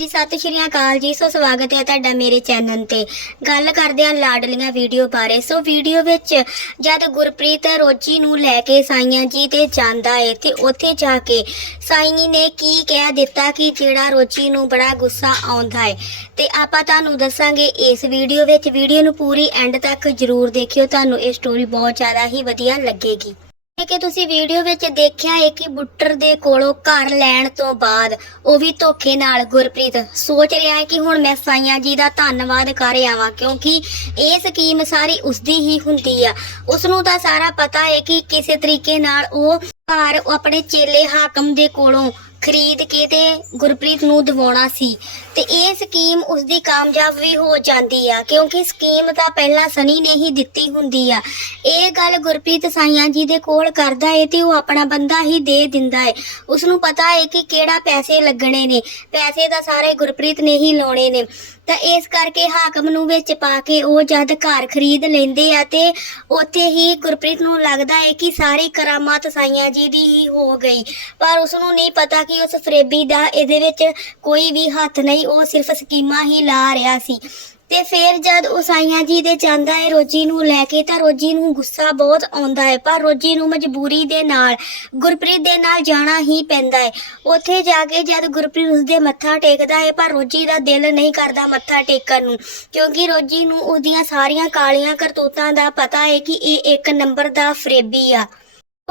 ਜੀ, ਸਤਿ ਸ਼੍ਰੀ ਅਕਾਲ ਜੀ। ਸੋ ਸਵਾਗਤ ਹੈ ਤੁਹਾਡਾ ਮੇਰੇ ਚੈਨਲ ਤੇ। ਗੱਲ ਕਰਦੇ ਹਾਂ ਲਾਡਲੀਆਂ ਵੀਡੀਓ ਬਾਰੇ। ਸੋ ਵੀਡੀਓ ਵਿੱਚ ਜਦ ਗੁਰਪ੍ਰੀਤ ਰੋਜੀ ਨੂੰ ਲੈ ਕੇ ਸਾਈਆਂ ਜੀ ਤੇ ਜਾਂਦਾ ਏ, ਤੇ ਉੱਥੇ ਜਾ ਕੇ ਸਾਈਂ ਨੇ ਕੀ ਕਹਿ ਦਿੱਤਾ ਕਿ ਜਿਹੜਾ ਰੋਜੀ ਨੂੰ ਬੜਾ ਗੁੱਸਾ ਆਉਂਦਾ ਏ। ਤੇ ਆਪਾਂ ਤੁਹਾਨੂੰ ਦੱਸਾਂਗੇ ਇਸ ਵੀਡੀਓ ਵਿੱਚ। ਵੀਡੀਓ ਨੂੰ ਪੂਰੀ ਐਂਡ ਤੱਕ ਜਰੂਰ ਦੇਖਿਓ। ਤੁਹਾਨੂੰ ਇਹ ਸਟੋਰੀ ਬਹੁਤ ਜ਼ਿਆਦਾ ਹੀ ਵਧੀਆ ਲੱਗੇਗੀ। ਕਿ ਤੁਸੀਂ ਵੀਡੀਓ ਵਿੱਚ ਦੇਖਿਆ ਹੈ ਕਿ ਬੁੱਟਰ ਦੇ ਕੋਲੋਂ ਘਰ ਲੈਣ ਤੋਂ ਬਾਅਦ ਉਹ ਵੀ ਧੋਖੇ ਨਾਲ ਗੁਰਪ੍ਰੀਤ ਸੋਚ ਰਿਹਾ ਹੈ ਕਿ ਹੁਣ ਮੈਂ ਸਾਈਆਂ ਜੀ ਦਾ ਧੰਨਵਾਦ ਕਰ ਆਵਾਂ, ਕਿਉਂਕਿ ਇਹ ਸਕੀਮ ਸਾਰੀ ਉਸਦੀ ਹੀ ਹੁੰਦੀ ਆ। ਉਸ ਨੂੰ ਤਾਂ ਸਾਰਾ ਪਤਾ ਹੈ ਕਿ ਕਿਸੇ ਤਰੀਕੇ ਨਾਲ ਉਹ ਘਰ ਆਪਣੇ ਚੇਲੇ ਹਾਕਮ ਦੇ ਕੋਲੋਂ ਖਰੀਦ ਕੇ ਤੇ ਗੁਰਪ੍ਰੀਤ ਨੂੰ ਦਿਵਾਉਣਾ ਸੀ। ਤੇ ਇਹ ਸਕੀਮ ਉਸਦੀ ਕਾਮਯਾਬ ਵੀ ਹੋ ਜਾਂਦੀ ਆ, ਕਿਉਂਕਿ ਸਕੀਮ ਤਾਂ ਪਹਿਲਾਂ ਸਨੀ ਨੇ ਹੀ ਦਿੱਤੀ ਹੁੰਦੀ ਆ। ਇਹ ਗੱਲ ਗੁਰਪ੍ਰੀਤ ਸਾਈਆਂ ਜੀ ਦੇ ਕੋਲ ਕਰਦਾ ਏ ਤੇ ਉਹ ਆਪਣਾ ਬੰਦਾ ਹੀ ਦੇ ਦਿੰਦਾ ਏ। ਉਸ ਨੂੰ ਪਤਾ ਏ ਕਿ ਕਿਹੜਾ ਪੈਸੇ ਲੱਗਣੇ ਨੇ, ਪੈਸੇ ਤਾਂ ਸਾਰੇ ਗੁਰਪ੍ਰੀਤ ਨੇ ਹੀ ਲਾਉਣੇ ਨੇ। ਤਾਂ ਇਸ ਕਰਕੇ ਹਾਕਮ ਨੂੰ ਵਿੱਚ ਪਾ ਕੇ ਉਹ ਜਦ ਘਰ ਖਰੀਦ ਲੈਂਦੇ ਆ ਤੇ ਉੱਥੇ ਹੀ ਗੁਰਪ੍ਰੀਤ ਨੂੰ ਲੱਗਦਾ ਹੈ ਕਿ ਸਾਰੀ ਕਰਾਮਾਤ ਸਾਈਆਂ ਜੀ ਦੀ ਹੀ ਹੋ ਗਈ। ਪਰ ਉਸ ਨੂੰ ਨਹੀਂ ਪਤਾ ਕਿ ਉਸ ਫਰੇਬੀ ਦਾ ਇਹਦੇ ਵਿੱਚ ਕੋਈ ਵੀ ਹੱਥ ਨਹੀਂ, ਉਹ ਸਿਰਫ ਸਕੀਮਾਂ ਹੀ ਲਾ ਰਿਹਾ ਸੀ। ਤੇ ਫਿਰ ਜਦ ਉਹ ਜੀ ਦੇ ਜਾਂਦਾ ਹੈ ਰੋਜੀ ਨੂੰ ਲੈ ਕੇ ਤਾਂ ਰੋਜੀ ਨੂੰ ਗੁੱਸਾ ਬਹੁਤ ਆਉਂਦਾ ਹੈ, ਪਰ ਰੋਜੀ ਨੂੰ ਮਜਬੂਰੀ ਦੇ ਨਾਲ, ਗੁਰਪ੍ਰੀਤ ਦੇ ਨਾਲ ਜਾਣਾ ਹੀ ਪੈਂਦਾ ਹੈ। ਉੱਥੇ ਜਾ ਕੇ ਜਦ ਗੁਰਪ੍ਰੀਤ ਉਸਦੇ ਮੱਥਾ ਟੇਕਦਾ ਹੈ, ਪਰ ਰੋਜੀ ਦਾ ਦਿਲ ਨਹੀਂ ਕਰਦਾ ਮੱਥਾ ਟੇਕਣ ਨੂੰ, ਕਿਉਂਕਿ ਰੋਜੀ ਨੂੰ ਉਹਦੀਆਂ ਸਾਰੀਆਂ ਕਾਲੀਆਂ ਕਰਤੂਤਾਂ ਦਾ ਪਤਾ ਹੈ ਕਿ ਇਹ ਇੱਕ ਨੰਬਰ ਦਾ ਫਰੇਬੀ ਆ।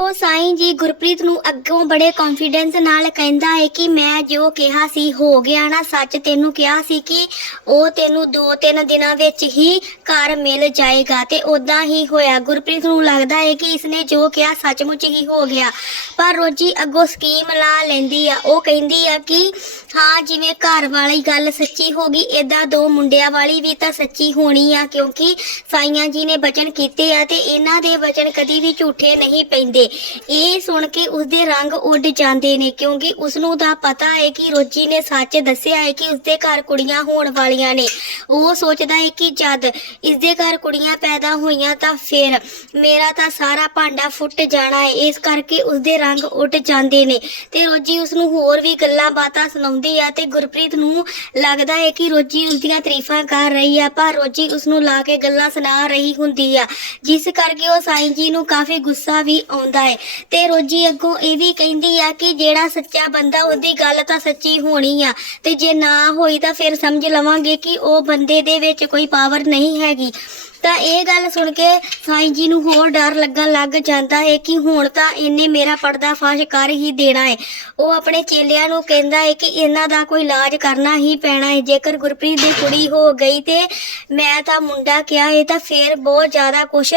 ਉਹ ਸਾਈਂ ਜੀ ਗੁਰਪ੍ਰੀਤ ਨੂੰ ਅੱਗੋਂ ਬੜੇ ਕੌਨਫੀਡੈਂਸ ਨਾਲ ਕਹਿੰਦਾ ਹੈ ਕਿ ਮੈਂ ਜੋ ਕਿਹਾ ਸੀ ਹੋ ਗਿਆ ਨਾ, ਸੱਚ ਤੈਨੂੰ ਕਿਹਾ ਸੀ ਕਿ ਉਹ ਤੈਨੂੰ 2-3 ਦਿਨਾਂ ਵਿੱਚ ਹੀ ਘਰ ਮਿਲ ਜਾਏਗਾ। ਤੇ ਉਦਾਂ ਹੀ ਹੋਇਆ। ਗੁਰਪ੍ਰੀਤ ਨੂੰ ਲੱਗਦਾ ਹੈ ਕਿ ਇਸਨੇ ਜੋ ਕਿਹਾ ਸੱਚਮੁੱਚ ਹੀ ਹੋ ਗਿਆ। ਪਰ ਰੋਜੀ ਅੱਗੋਂ ਸਕੀਮ ਲਾ ਲੈਂਦੀ ਆ। ਉਹ ਕਹਿੰਦੀ ਆ ਕਿ ਹਾਂ, ਜਿਵੇਂ ਘਰ ਵਾਲੀ ਗੱਲ ਸੱਚੀ ਹੋ ਗਈ, ਏਦਾਂ ਦੋ ਮੁੰਡਿਆਂ ਵਾਲੀ ਵੀ ਤਾਂ ਸੱਚੀ ਹੋਣੀ ਆ। ਕਿਉਂਕਿ ਸਾਈਆਂ ਜੀ ਨੇ ਬਚਨ ਕੀਤੇ ਆ ਤੇ ਇਹਨਾਂ ਦੇ ਬਚਨ ਕਦੀ ਵੀ ਝੂਠੇ ਨਹੀਂ ਪੈਂਦੇ। ਇਹ ਸੁਣ ਕੇ ਉਸਦੇ ਰੰਗ ਉੱਡ ਜਾਂਦੇ ਨੇ, ਕਿਉਂਕਿ ਉਸ ਨੂੰ ਤਾਂ ਪਤਾ ਹੈ ਕਿ ਰੋਜੀ ਨੇ ਸੱਚ ਦੱਸਿਆ ਹੈ ਕਿ ਉਸਦੇ ਘਰ ਕੁੜੀਆਂ ਹੋਣ ਵਾਲੀਆਂ ਨੇ। ਉਹ ਸੋਚਦਾ ਹੈ ਕਿ ਜਦ ਇਸਦੇ ਘਰ ਕੁੜੀਆਂ ਪੈਦਾ ਹੋਈਆਂ ਤਾਂ ਫਿਰ ਮੇਰਾ ਤਾਂ ਸਾਰਾ ਭਾਂਡਾ ਫੁੱਟ ਜਾਣਾ ਹੈ। ਇਸ ਕਰਕੇ ਉਸਦੇ ਰੰਗ ਉੱਡ ਜਾਂਦੇ ਨੇ ਤੇ ਰੋਜੀ ਉਸ ਨੂੰ ਹੋਰ ਵੀ ਗੱਲਾਂ ਬਾਤਾਂ ਸੁਣਾਉਂਦੀ ਆ ਤੇ ਗੁਰਪ੍ਰੀਤ ਨੂੰ ਲੱਗਦਾ ਹੈ ਕਿ ਰੋਜੀ ਉਸਦੀਆਂ ਤਾਰੀਫਾਂ ਕਰ ਰਹੀ ਆ, ਪਰ ਰੋਜੀ ਉਸ ਨੂੰ ਲਾ ਕੇ ਗੱਲਾਂ ਸੁਣਾ ਰਹੀ ਹੁੰਦੀ ਆ। ਜਿਸ ਕਰਕੇ ਉਹ ਸਾਈਂ ਜੀ ਨੂੰ ਕਾਫੀ ਗੁੱਸਾ ਵੀ ਆਉਂਦਾ ਹੈ ਤੇ ਰੋਜੀ ਅੱਗੋਂ ਇਹ ਵੀ ਕਹਿੰਦੀ ਆ ਕਿ ਜਿਹੜਾ ਸੱਚਾ ਬੰਦਾ ਉਹਦੀ ਗੱਲ ਤਾਂ ਸੱਚੀ ਹੋਣੀ ਆ। ਤੇ ਜੇ ਨਾ ਹੋਈ ਤਾਂ ਫਿਰ ਸਮਝ ਲਵਾਂਗੇ ਕਿ ਉਹ ਬੰਦੇ ਦੇ ਵਿੱਚ ਕੋਈ ਪਾਵਰ ਨਹੀਂ ਹੈਗੀ। ਤਾਂ ਇਹ ਗੱਲ ਸੁਣ ਕੇ ਸਾਈਂ ਜੀ ਨੂੰ ਹੋਰ ਡਰ ਲੱਗਣ ਲੱਗ ਜਾਂਦਾ ਹੈ ਕਿ ਹੁਣ ਤਾਂ ਇਹਨੇ ਮੇਰਾ ਪਰਦਾ ਫਾਸ਼ ਕਰ ਹੀ ਦੇਣਾ ਹੈ ਉਹ ਆਪਣੇ ਚੇਲਿਆਂ ਨੂੰ ਕਹਿੰਦਾ ਹੈ ਕਿ ਇਹਨਾਂ ਦਾ ਕੋਈ ਇਲਾਜ ਕਰਨਾ ਹੀ ਪੈਣਾ ਹੈ ਜੇਕਰ ਗੁਰਪ੍ਰੀਤ ਦੀ ਕੁੜੀ ਹੋ ਗਈ ਤੇ ਮੈਂ ਤਾਂ ਮੁੰਡਾ ਕਿਹਾ ਹੈ ਤਾਂ ਫੇਰ ਬਹੁਤ ਜ਼ਿਆਦਾ ਕੁਛ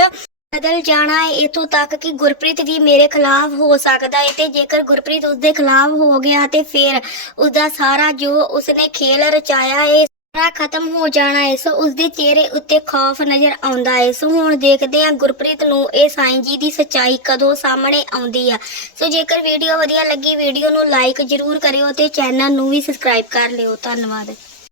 ਬਦਲ ਜਾਣਾ ਹੈ, ਇਥੋਂ ਤੱਕ ਕਿ ਗੁਰਪ੍ਰੀਤ ਵੀ ਮੇਰੇ ਖਿਲਾਫ ਹੋ ਸਕਦਾ ਹੈ ਤੇ ਜੇਕਰ ਗੁਰਪ੍ਰੀਤ ਉਸਦੇ ਖਿਲਾਫ ਹੋ ਗਿਆ ਤੇ ਫਿਰ ਉਸਦਾ ਸਾਰਾ ਜੋ ਉਸਨੇ ਖੇਲ ਰਚਾਇਆ ਹੈ, ਸਾਰਾ ਖਤਮ ਹੋ ਜਾਣਾ ਹੈ। ਸੋ ਉਸਦੇ ਚਿਹਰੇ ਉੱਤੇ ਖੌਫ ਨਜ਼ਰ ਆਉਂਦਾ ਹੈ। ਸੋ ਹੁਣ ਦੇਖਦੇ ਹਾਂ ਗੁਰਪ੍ਰੀਤ ਨੂੰ ਇਹ ਸਾਈਂ ਜੀ ਦੀ ਸੱਚਾਈ ਕਦੋਂ ਸਾਹਮਣੇ ਆਉਂਦੀ ਆ। ਸੋ ਜੇਕਰ ਵੀਡੀਓ ਵਧੀਆ ਲੱਗੀ, ਵੀਡੀਓ ਨੂੰ ਲਾਈਕ ਜ਼ਰੂਰ ਕਰਿਓ ਤੇ ਚੈਨਲ ਨੂੰ ਵੀ ਸਬਸਕ੍ਰਾਈਬ ਕਰ ਲਿਓ। ਧੰਨਵਾਦ।